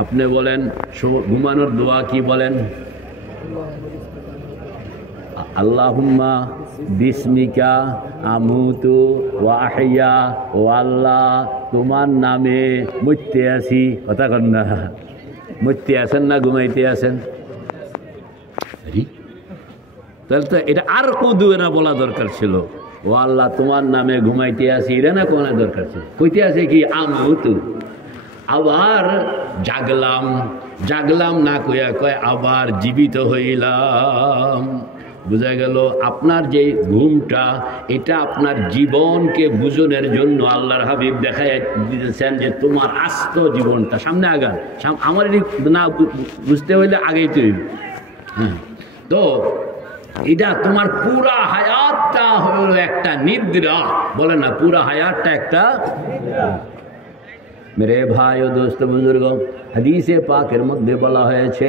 আপনি বলেন ঘুমানোর দোয়া কি বলেন? আল্লাহুম্মা বিসমিকা আমুতু ওয়া আহইয়া, ও আল্লাহ তোমার নামে মরতে আছি। কথা কন না, মরতে আছেন না ঘুমাইতে আছেন? তাহলে তো এটা আর কুদুয়ে না বলা দরকার ছিল, ও আল্লাহ তোমার নামে ঘুমাইতে আছি, এটা না কোনা দরকার ছিল। কইতে আছে কি আমুতু, আবার জাগলাম, জাগলাম না কইয়া কয় আবার জীবিত হইলাম। বোঝা গেল আপনার যে ঘুমটা, এটা আপনার জীবনকে বুঝনের জন্য আল্লাহর হাবিব দেখায় দিতেছেন যে তোমার আস্ত জীবনটা সামনে আগান। আমার না বুঝতে হইলে আগেই তুই হ্যাঁ, তো এটা তোমার পুরা হায়াতটা হলো একটা নিদ্রা। বলে না পুরা হায়াতটা একটা। মেরে ভাই ও দোস্ত বুজুর্গ, হাদিসে পাকের মধ্যে বলা হয়েছে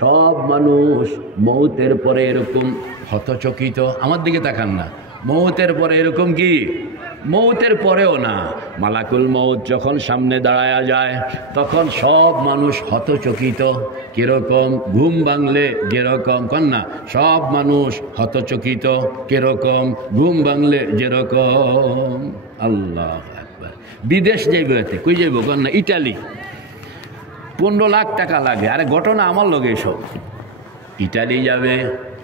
সব মানুষ মৌতের পরে এরকম হতচকিত। আমার দিকে তাকান না, মৌতের পরে এরকম কি, মৌতের পরেও না, মালাকুল মৌত যখন সামনে দাঁড়ায়া যায় তখন সব মানুষ হতচকিত। কিরকম? ঘুম ভাঙলে যেরকম, কন্যা সব মানুষ হতচকিত। কিরকম? ঘুম ভাঙলে যেরকম। আল্লাহ আকবার। বিদেশ যাইব, এতে কই যাইব কন্যা? ইটালি। 15 লাখ টাকা লাগে। আরে ঘটনা আমার লগে সব। ইটালি যাবে,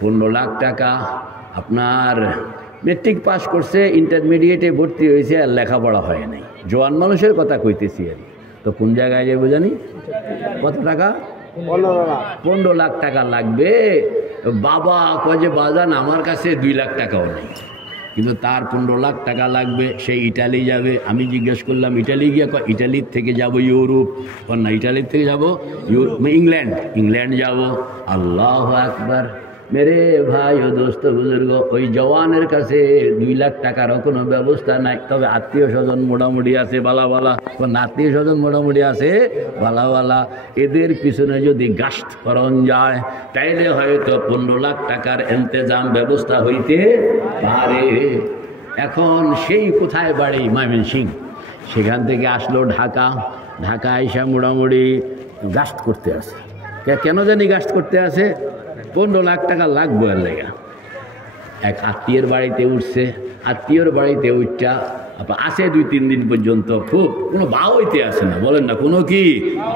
15 লাখ টাকা। আপনার মেট্রিক পাস করছে, ইন্টারমিডিয়েটে ভর্তি হয়েছে, আর লেখাপড়া হয় নাই। জোয়ান মানুষের কথা কইতেছি আমি। তো কোন জায়গায় যাবো জানি? কত টাকা? 15 লাখ টাকা লাগবে। বাবা কয় যে বাজান আমার কাছে 2 লাখ টাকাও নেই, কিন্তু তার 15 লাখ টাকা লাগবে। সে ইটালি যাবে। আমি জিজ্ঞেস করলাম ইটালি গিয়ে, ইটালির থেকে যাব ইউরোপ। না, ইটালির থেকে যাব ইংল্যান্ড। ইংল্যান্ড যাব। আল্লাহু আকবার। মেরে ভাই ও দোস্ত বুজুর্গ, ওই জওয়ানের কাছে 2 লাখ টাকারও কোনো ব্যবস্থা নাই। তবে আত্মীয় স্বজন মোটামুটি আছে বালা বালা, আত্মীয় স্বজন মোটামুটি আছে বালা বালা। এদের পিছনে যদি গাস্ত করণ যায় তাইলে হয়তো 15 লাখ টাকার ইন্তজাম ব্যবস্থা হইতে পারে। এখন সেই কোথায় বাড়ি? ময়মনসিংহ। সেখান থেকে আসলো ঢাকা। ঢাকা আইসা মোটামুটি গাস্ত করতে আসে। কেন জানি গাস্ত করতে আসে? 15 লাখ টাকা লাগবে আর লেগা। এক আত্মীয়ের বাড়িতে উঠছে। আত্মীয়র বাড়িতে উঠটা আসে 2-3 দিন পর্যন্ত। খুব কোনো ভাও হইতে আসে না। বলেন না, কোনো কি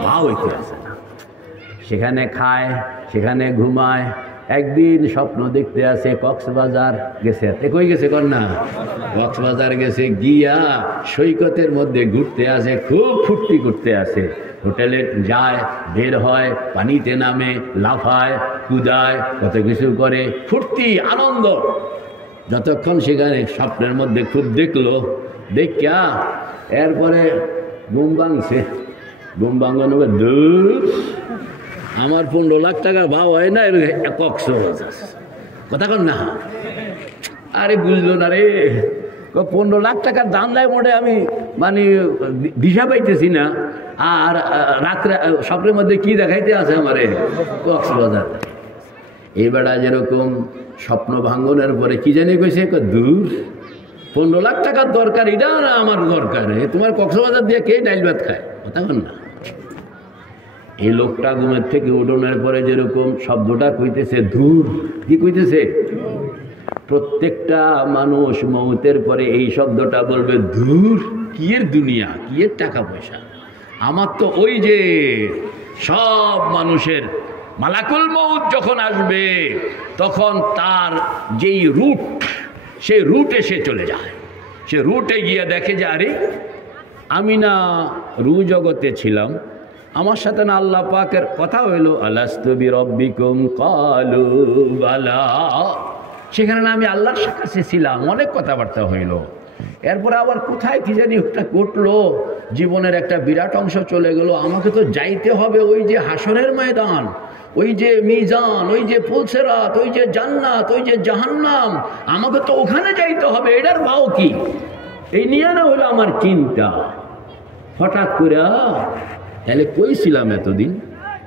ভাও হইতে আসে না। সেখানে খায়, সেখানে ঘুমায়। একদিন স্বপ্ন দেখতে আসে কক্সবাজার গেছে। কই গেছে কন্যা? কক্সবাজার গেছে। গিয়া সৈকতের মধ্যে ঘুরতে আসে, খুব ফুর্তি করতে আসে। হোটেলে যায়, বের হয়, পানিতে নামে, লাফায়, কুদায়, কত কিছু করে, ফুর্তি আনন্দ। যতক্ষণ সেখানে স্বপ্নের মধ্যে খুব দেখলো, দেখা এরপরে ঘুম ভাঙছে। ঘুম ভাঙানো দূর, আমার 15 লাখ টাকার ভাব হয় না, কক্সবাজার। কথা কন না। আরে বুঝলো না রে, 15 লাখ টাকার দাম দেয় মোটে, আমি মানে দিশা পাইতেছি না। আর রাত্রে স্বপ্নের মধ্যে কি দেখাইতে আছে আমারে? কক্সবাজার। এই বেড়া যেরকম স্বপ্ন ভাঙ্গনের পরে কি জানি কইছে, দূর 15 লাখ টাকার দরকার, এটা না আমার দরকার। তোমার কক্সবাজার দিয়ে কে ডাইল ভাত খায়? কথা কন না। এই লোকটা ঘুমের থেকে উঠোনের পরে যেরকম শব্দটা কইতেছে ধূর, কি কইতেছে? প্রত্যেকটা মানুষ মৌতের পরে এই শব্দটা বলবে, ধূর, কি এর দুনিয়া, কি এর টাকা পয়সা। আমার তো ওই যে সব মানুষের মালাকুল মউত যখন আসবে তখন তার যেই রুট, সেই রুটে সে চলে যায়। সে রুটে গিয়ে দেখে যে আরে আমি না রু জগতে ছিলাম, আমার সাথে না আল্লাহ পাকের কথা হইলো, আলাস্তু বিরব্বিকুম ক্বালু বালা। সেখানে না আমি আল্লাহর কাছে ছিলাম, অনেক কথাবার্তা হইল। এরপরে আবার কোথায় কি জানি একটা ঘটলো, জীবনের একটা বিরাট অংশ চলে গেল। আমাকে তো যাইতে হবে ওই যে হাসরের ময়দান, ওই যে মিজান, ওই যে পুলসিরাত, ওই যে জান্নাত, ওই যে জাহান্নাম, আমাকে তো ওখানে যাইতে হবে। এটার ভাও কি? এই নিয়ে না হলো আমার চিন্তা। হঠাৎ করে তাহলে কই ছিলাম এতদিন?